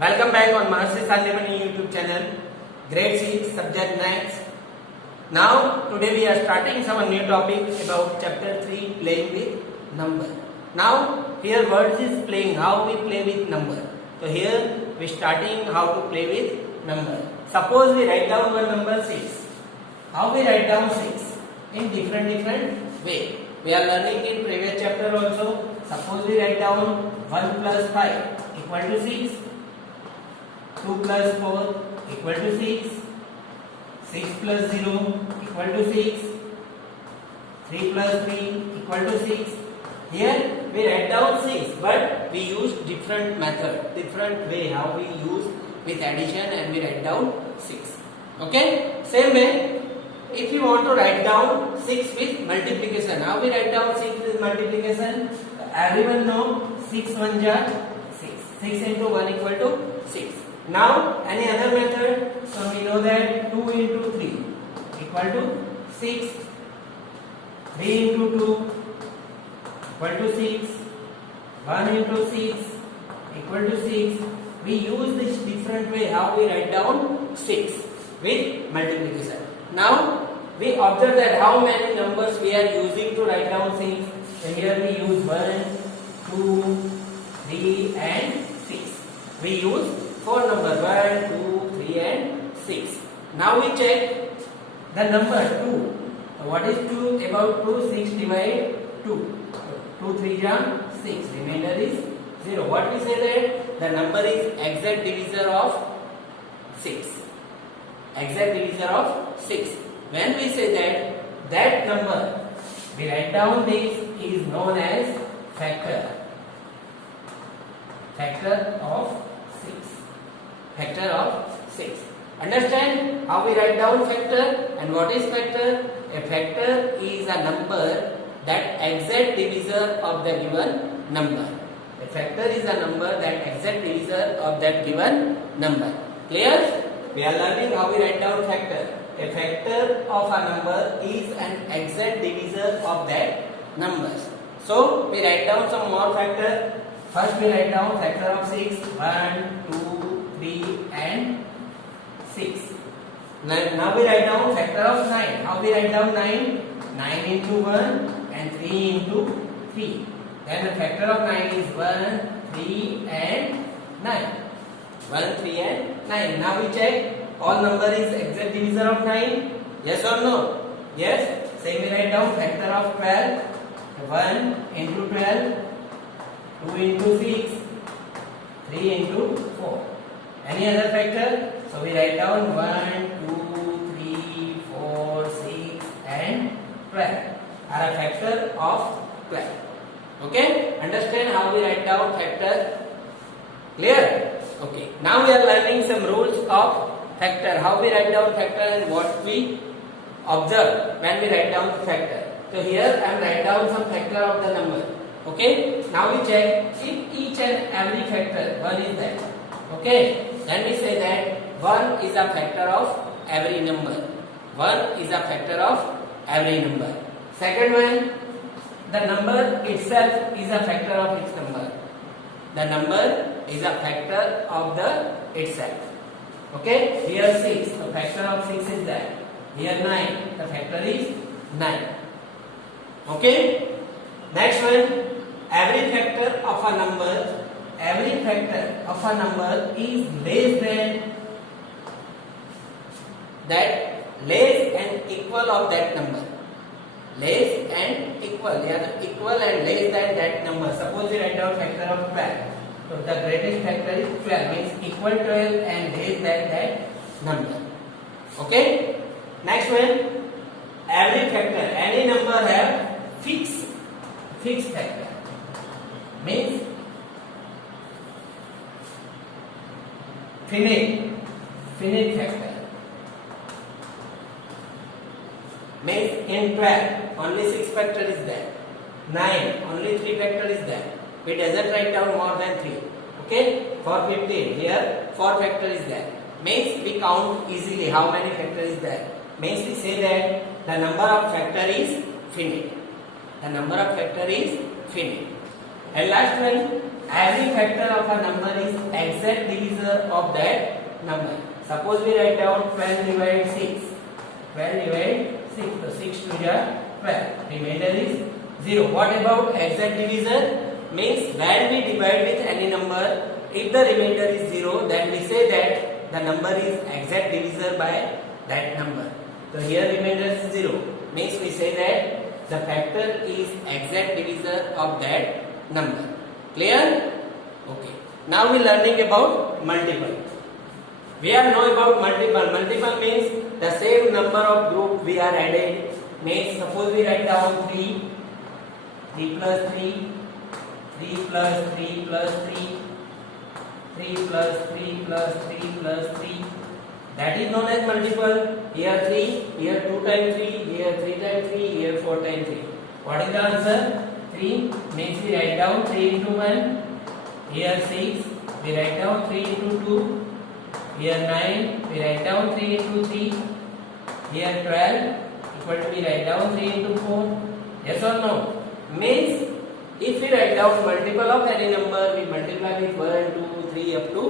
Welcome back on Maharshi Sandhimani YouTube channel, Grade 6, Subject Maths. Now, today we are starting some new topic about Chapter 3, Playing with Number. Now, here words is playing, how we play with number. So, here we starting how to play with number. Suppose we write down one number 6. How we write down 6? In different way. We are learning in previous chapter also. Suppose we write down 1 plus 5 equal to 6. 2 plus 4 equal to 6, 6 plus 0 equal to 6, 3 plus 3 equal to 6. Here we write down 6, but we use different method, different way how we use with addition and we write down 6. Okay? Same way, if you want to write down 6 with multiplication, how we write down 6 with multiplication? Everyone know 6 1 ja 6. 6 into 1 equal to 6. Now, any other method? So, we know that 2 into 3 equal to 6. 3 into 2 equal to 6. 1 into 6 equal to 6. We use this different way how we write down 6 with multiplication. Now, we observe that how many numbers we are using to write down 6. So, here we use 1, 2, 3 and 6. We use 4 number 1, 2, 3 and 6. Now we check the number 2. What is 2? About 2, 6 divide 2. 2 3 ja 6. Remainder is 0. What we say that? The number is exact divisor of 6. Exact divisor of 6. When we say that number, we write down this is known as factor. Factor of 6. Factor of 6. Understand how we write down factor and what is factor? A factor is a number that exact divisor of the given number. A factor is a number that exact divisor of that given number. Clear? We are learning how we write down factor. A factor of a number is an exact divisor of that numbers. So we write down some more factor. First we write down factor of 6. 1, 2, 3 and 6. Now we write down factor of 9. How we write down 9? 9 into 1 and 3 into 3. Then the factor of 9 is 1, 3 and 9. 1, 3 and 9. Now we check all number is exact divisor of 9. Yes or no? Yes. Same we write down factor of 12. 1 into 12. 2 into 6. 3 into 4. Any other factor? So we write down 1, 2, 3, 4, 6 and 12 are a factor of 12. Okay? Understand how we write down factor? Clear? Okay. Now we are learning some rules of factor. How we write down factor and what we observe when we write down the factor. So here I am write down some factor of the number. Okay? Now we check if each and every factor 1 is there. Okay? Then we say that 1 is a factor of every number. 1 is a factor of every number. Second one, the number itself is a factor of its number. The number is a factor of the itself. Okay? Here 6, the factor of 6 is there. Here 9, the factor is 9. Okay? Next one, every factor of a number is less than that, less and equal of that number. Less and equal. They are equal and less than that number. Suppose we write down factor of 12. So the greatest factor is 12, means equal 12 and less than that number. Okay? Next one, every factor, any number have fixed factor. Means finite factor. Means in 12 only 6 factor is there. 9 only 3 factor is there. We doesn't write down more than 3. Okay? For 15 here 4 factor is there. Means we count easily how many factor is there. Means we say that the number of factor is finite. The number of factor is finite. And last one, every factor of a number is exact divisor of that number. Suppose we write down 12 divided 6. 12 divided 6. So 6 to the 12. Remainder is 0. What about exact divisor? Means when we divide with any number, if the remainder is 0, then we say that the number is exact divisor by that number. So here remainder is 0. Means we say that the factor is exact divisor of that number. Clear? Okay. Now we are learning about multiple. We are know about multiple. Multiple means the same number of group we are added. Means suppose we write down 3, 3 plus 3, 3 plus 3 plus 3, 3 plus 3 plus 3 plus 3. That is known as multiple. Here 3, here 2 times 3, here 3 times 3, here 4 times 3. What is the answer? 3. Means we write down 3 into 1. Here 6, we write down 3 into 2. Here 9, we write down 3 into 3. Here 12, equal to we write down 3 into 4. Yes or no? Means if we write down multiple of any number, we multiply with 1, 2, 3 up to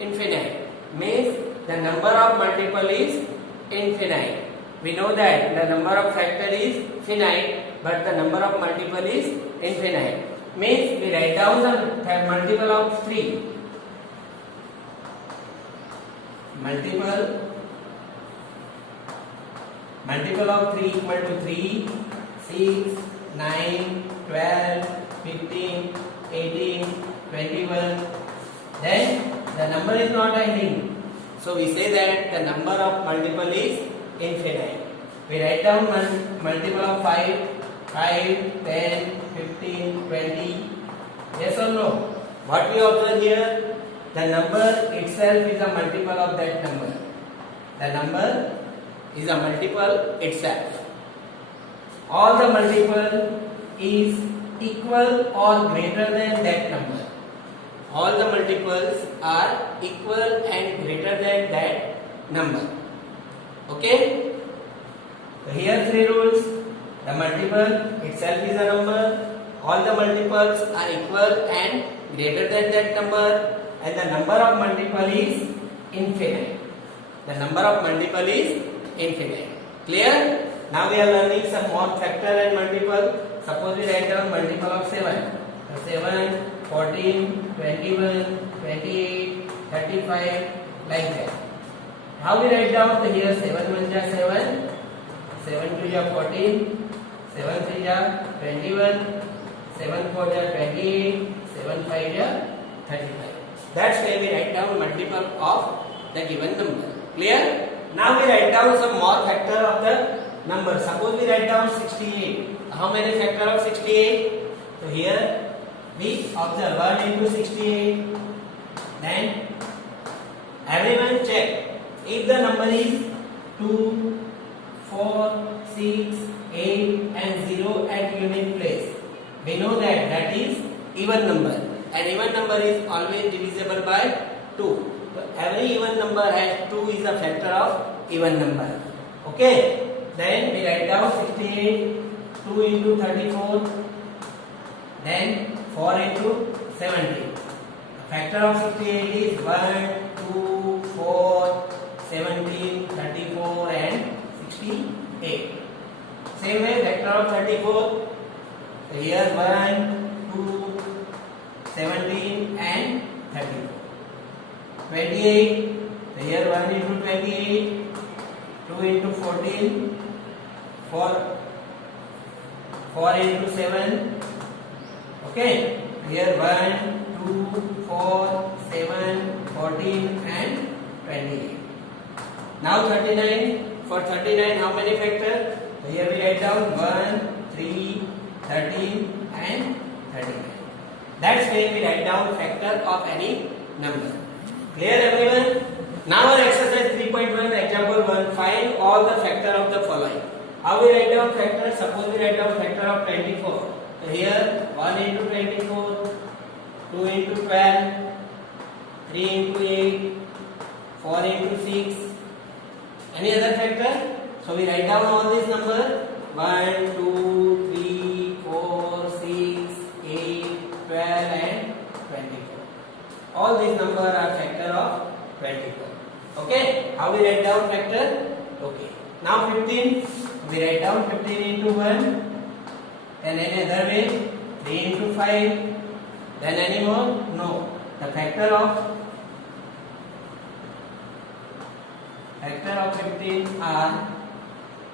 infinite. Means the number of multiple is infinite. We know that the number of factor is finite, but the number of multiple is infinite. Means we write down the multiple of 3. Multiple of 3 equal to 3, 6, 9, 12, 15, 18, 21. Then the number is not ending. So we say that the number of multiple is infinite. We write down multiple of 5, 5, 10, 15, 20. Yes or no? What we observe here? The number itself is a multiple of that number. The number is a multiple itself. All the multiple is equal or greater than that number. All the multiples are equal and greater than that number. Okay? So here 3 rules. The multiple itself is a number. All the multiples are equal and greater than that number. And the number of multiple is infinite. The number of multiple is infinite. Clear? Now we are learning some more factor and multiple. Suppose we write down multiple of 7. So 7, 14, 21, 28, 35, like that. How we write down? So here 7 1 ja 7, 7 2 ja 14, 7 3 ja 21, 7 4 ja 28, 7 5 ja 35. That's why we write down multiple of the given number. Clear? Now we write down some more factor of the number. Suppose we write down 68. How many factor of 68? So here we observe 1 into 68. Then everyone check if the number is 2, 4, 6, 8 and 0 at unit place. We know that that is even number. An even number is always divisible by 2. So every even number has 2 is a factor of even number. Okay. Then we write down 68, 2 into 34, then 4 into 70. The factor of 68 is 1, 2, 4, 17, 34 and 68. Same way factor of 34. So here 1, 2, 17 and 34. 28. So here 1 into 28, 2 into 14, 4 into 7. Okay. Here 1, 2, 4, 7, 14 and 28. Now 39. For 39, how many factors? So here we write down 1, 3, 13 and 39. That's why we write down factor of any number. Clear everyone? Now our exercise 3.1, example 1, find all the factor of the following. How we write down factor? Suppose we write down factor of 24. So here 1 into 24, 2 into 12, 3 into 8, 4 into 6. Any other factor? So we write down all these numbers 1, 2, 3, 4, 6, 8, 12 and 20. How we write down factor? Okay. Now 15. We write down 15 into 1. Then any other way? 3 into 5. Then any more? No. The factor of 15 are,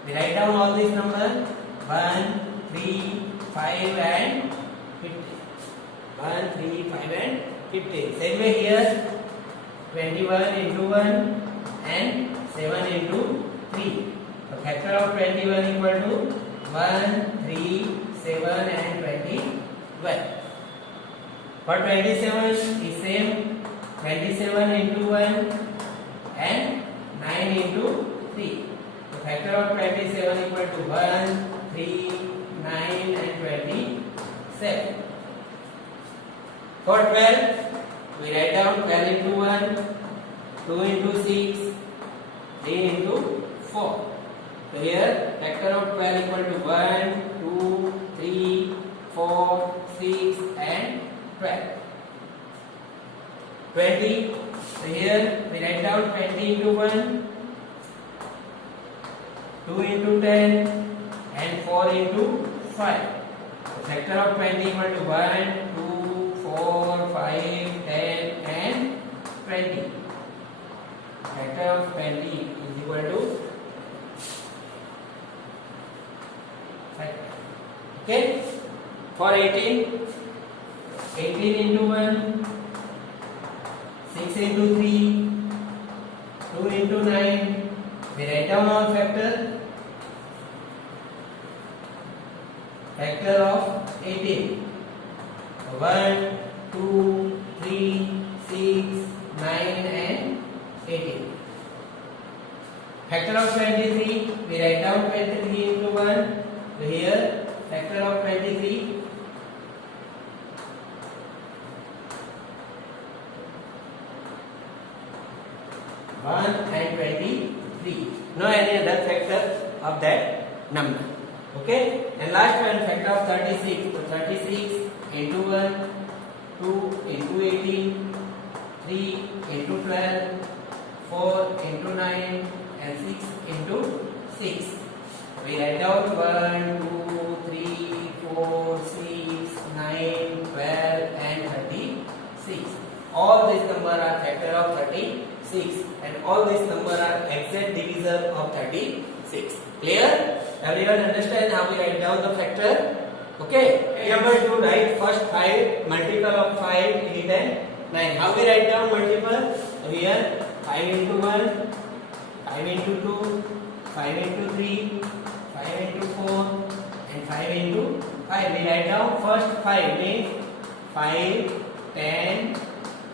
we write down all these numbers 1, 3, 5 and 15. 1, 3, 5 and 15. Same way here 21 into 1 and 7 into 3. The factor of 21 equal to 1, 3, 7 and 21. For 27 is same, 27 into 1 and 9 into 3. The factor of 27 equal to 1, 3, 9 and 27. For 12, we write down 12 into 1, 2 into 6, 3 into 4. So here factor of 12 equal to 1, 2, 3, 4, 6 and 12. 20. So here we write down 20 into 1, 2 into 10 and 4 into 5. The factor of 20 equal to 1, 2, 4, 5, 10 and 20. Factor of 20 is equal to 5. Okay. For 18, 18 into 1, 6 into 3, 2 into 9. We write down all factor. Factor of 18. 1, 2, 3, 6, 9 and 18. Factor of 23. We write down 23 into 1. So here factor of 23. 1 and 23. No any other factor of that number. Okay. And last one, factor of 36. So 36 into 1, 2 into 18, 3 into 12, 4 into 9 and 6 into 6. We write down 1, 2, 3, 4, 6, 9, 12 and 36. All these numbers are factor of 36 and all these numbers are exact divisor of 36. Clear? Everyone understand how we write down the factor? Okay. Remember to write first 5 multiple of 5, 8 and 9. How we write down multiple? So here 5 into 1, 5 into 2, 5 into 3, 5 into 4 and 5 into 5. We write down first 5 means 5, 10,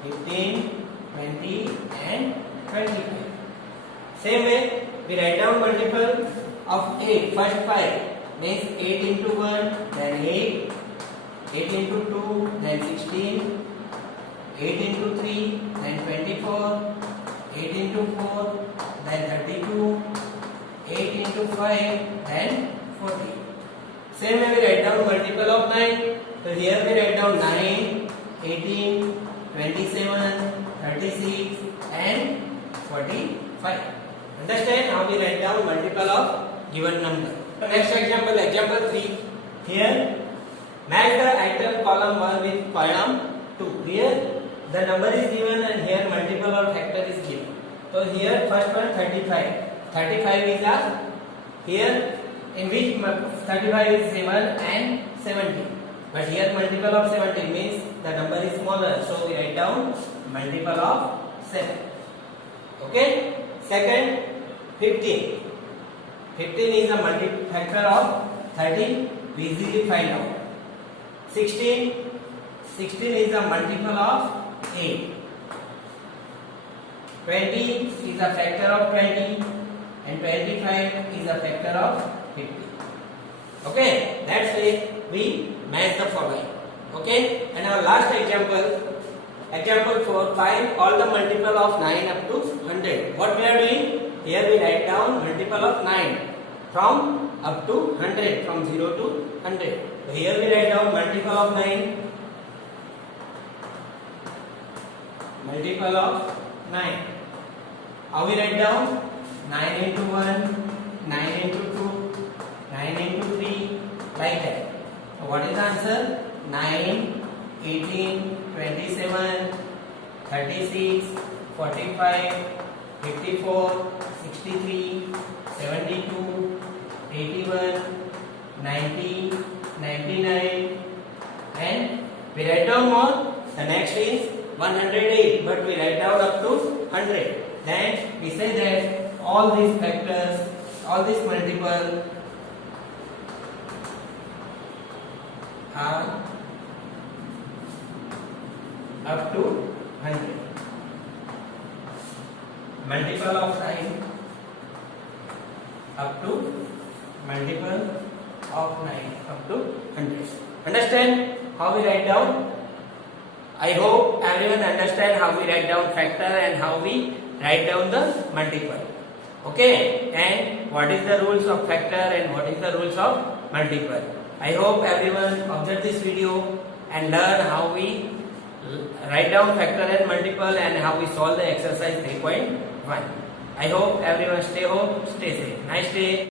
15, 20 and 25. Same way we write down multiple of 8. First 5 means 8 into 1, then 8, 8 into 2, then 16, 8 into 3, then 24, 8 into 4, then 32, 8 into 5, then 40. Same way we write down multiple of 9. So here we write down 9, 18, 27, 36 and 45. Understand how we write down multiple of given number. So next example, example 3. Here match the item column 1 with column 2. Here the number is given and here multiple or factor is given. So here first one 35. 35 is a, here in which 35 is 7 and 70. But here multiple of 70 means the number is smaller. So we write down multiple of 7. Okay. Second 15. 15 is a multi-factor of 30. We easily find out. 16. 16 is a multiple of 8. 20 is a factor of 20 and 25 is a factor of 50. Okay, that's why we match the following. Okay, and our last example, example 4, find all the multiple of 9 up to 100. What we are doing? Here we write down multiple of 9 from up to 100, from 0 to 100. So here we write down multiple of 9. Multiple of 9. How we write down? 9 into 1, 9 into 2, 9 into 3, like that. So what is the answer? 9, 18, 27, 36, 45, 54, 63, 72, 81, 90, 99, and we write down more. The next is 108, but we write down up to 100. Then we say that all these factors, all these multiple are up to 100. Multiple of 9 up to multiple of 9 up to 100. Understand how we write down? I hope everyone understand how we write down factor and how we write down the multiple. Okay, and what is the rules of factor and what is the rules of multiple. I hope everyone observe this video and learn how we write down factor and multiple and how we solve the exercise 3.1. I hope everyone stay home, stay safe. Nice day.